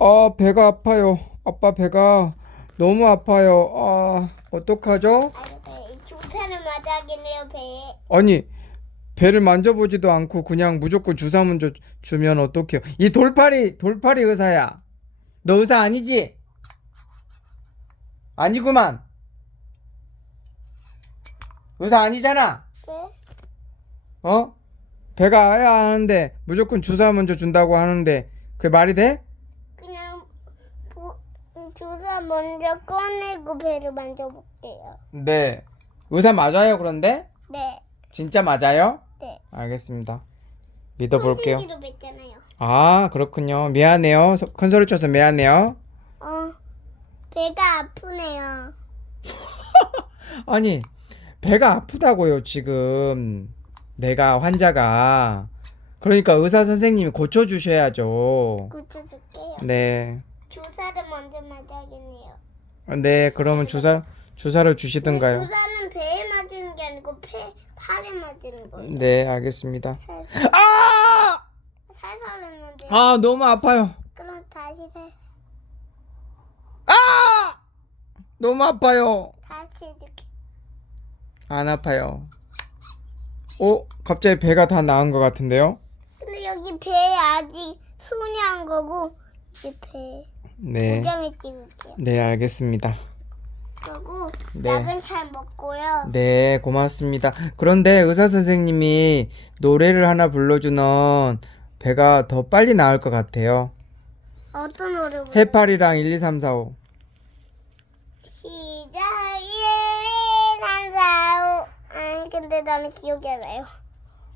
아, 배가 아파요. 아빠 배가 너무 아파요. 아, 어떡하죠? 아니, 배, 주사를 맞아야겠네요, 배에. 아니, 배를 만져보지도 않고 그냥 무조건 주사 먼저 주면 어떡해요? 이 돌팔이, 돌팔이 의사야. 너 의사 아니지? 아니구만. 의사 아니잖아. 왜? 어? 배가 아야 하는데 무조건 주사 먼저 준다고 하는데 그게 말이 돼? 먼저 꺼내고 배를 만져볼게요. 네. 의사 맞아요, 그런데? 네, 진짜 맞아요? 네. 알겠습니다. 믿어볼게요. 아, 그렇군요. 미안해요. 소- 큰 소리 쳐서 미안해요. 어, 배가 아프네요. 아니, 배가 아프다고요, 지금. 내가 환자가. 그러니까 의사 선생님이 고쳐주셔야죠. 고쳐줄게요. 네. 먼저 맞아야겠네요. 네, 그러면 주사, 주사를 주시든가요? 주사는 배에 맞는 게 아니고 폐, 팔에 맞는 거예요. 네, 알겠습니다. 살살, 아! 살살 했는데. 아, 너무 아파요. 그럼 다시 살, 아! 너무 아파요. 다시 해줄게. 안 아파요. 어? 갑자기 배가 다 나은 것 같은데요? 근데 여기 배에 아직 손이 한 거고 이제 배 네. 도장을 찍을게요. 네, 알겠습니다. 그리고 네. 약은 잘 먹고요. 네, 고맙습니다. 그런데 의사 선생님이 노래를 하나 불러주는 배가 더 빨리 나을 것 같아요. 어떤 노래? 해파리랑 1, 2, 3, 4, 5. 시작 1, 2, 3, 4, 5 아니 근데 나는 기억이 안 나요.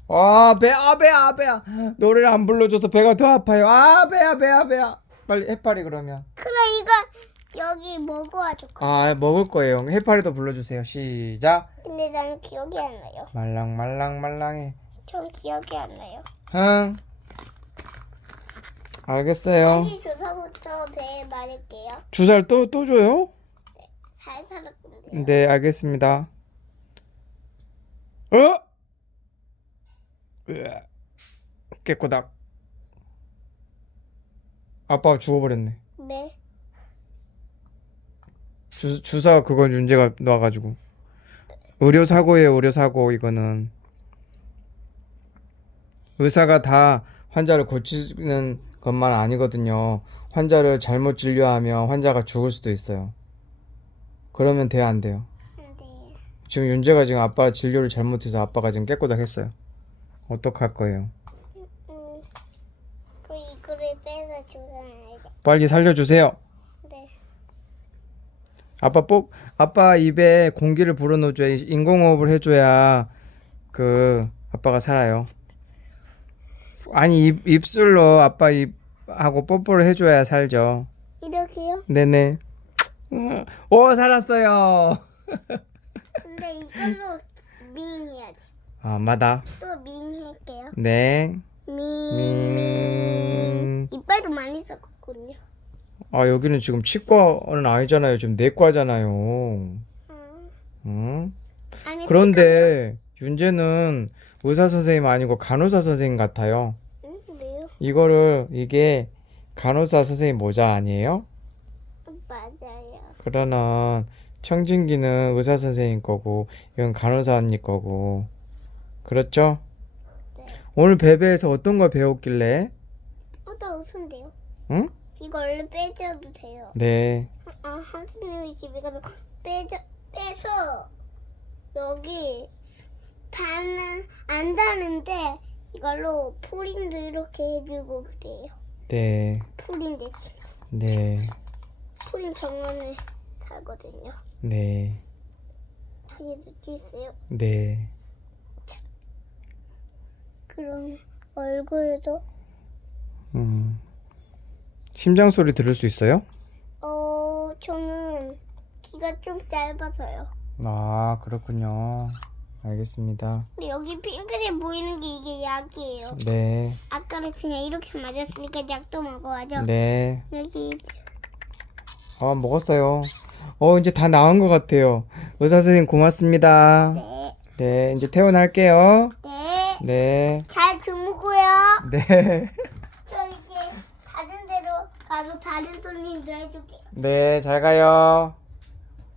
아, 배, 아, 배야, 아, 배야. 노래를 안 불러줘서 배가 더 아파요. 아, 배야, 배야, 배야. 빨리 해파리 그러면. 그래 이거 여기 먹어야죠. 아, 먹을 거예요. 해파리도 불러주세요. 시작. 근데 나는 기억이 안 나요. 말랑, 말랑, 말랑해. 전 기억이 안 나요. 흥. 알겠어요. 다시 조사부터 배에 맞을게요. 주사를 또, 또 줘요? 잘 살았군요. 네, 알겠습니다. 어? 으아. 깨꼬닥. 아빠가 죽어버렸네. 네. 주, 주사 그건 문제가 나와가지고. 의료 사고예요, 의료 사고 이거는. 의사가 다 환자를 고치는 것만 아니거든요. 환자를 잘못 진료하면 환자가 죽을 수도 있어요. 그러면 돼야 안 돼요. 네. 지금 윤재가 지금 아빠 진료를 잘못해서 아빠가 지금 깨꼬닥 했어요. 어떡할 거예요? 음. 그 이거를 빼서 조사해야겠. 빨리 살려주세요. 네. 아빠 뽑 아빠 입에 공기를 불어넣어줘야 인공호흡을 해줘야 그 아빠가 살아요. 아니 입 입술로 아빠 입하고 뽀뽀를 해줘야 살죠. 이렇게요? 네네. 오 살았어요. 근데 이걸로 밍 해야 돼. 아 맞아. 또 밍 할게요. 네. 밍, 밍. 밍. 이빨도 많이 썼거든요. 아 여기는 지금 치과는 아니잖아요. 지금 내과잖아요. 음. 응? 아니, 그런데 윤재는 의사 선생님 아니고 간호사 선생님 같아요. 응? 왜요? 이거를 이게 간호사 선생님 모자 아니에요? 맞아요. 그러는 청진기는 의사 선생님 거고 이건 간호사 언니 거고 그렇죠? 네. 오늘 베베에서 어떤 걸 배웠길래? 어, 나 웃은데요? 응? 이거 얼른 빼줘도 돼요. 네. 아, 한스님이 집에 가서 빼줘, 빼서 여기 다는 안 다는데 이걸로 풀인도 이렇게 해주고 그래요. 네. 풀인 대신 네. 풀인 병원에 살거든요. 네. 다시 주세요. 네. 그럼 얼굴도 음. 심장 소리 들을 수 있어요? 어 저는 귀가 좀 짧아서요. 아, 그렇군요. 알겠습니다. 근데 여기 핑크색 보이는 게 이게 약이에요. 네. 아까는 그냥 이렇게 맞았으니까 약도 먹어야죠. 네. 여기 아, 먹었어요. 어, 이제 다 나은 것 같아요. 의사 선생님 고맙습니다. 네, 네, 이제 퇴원할게요. 네, 네. 잘 주무고요. 네. 저 이제 다른 데로 가. 나도 다른 손님도 해줄게. 네, 잘 가요.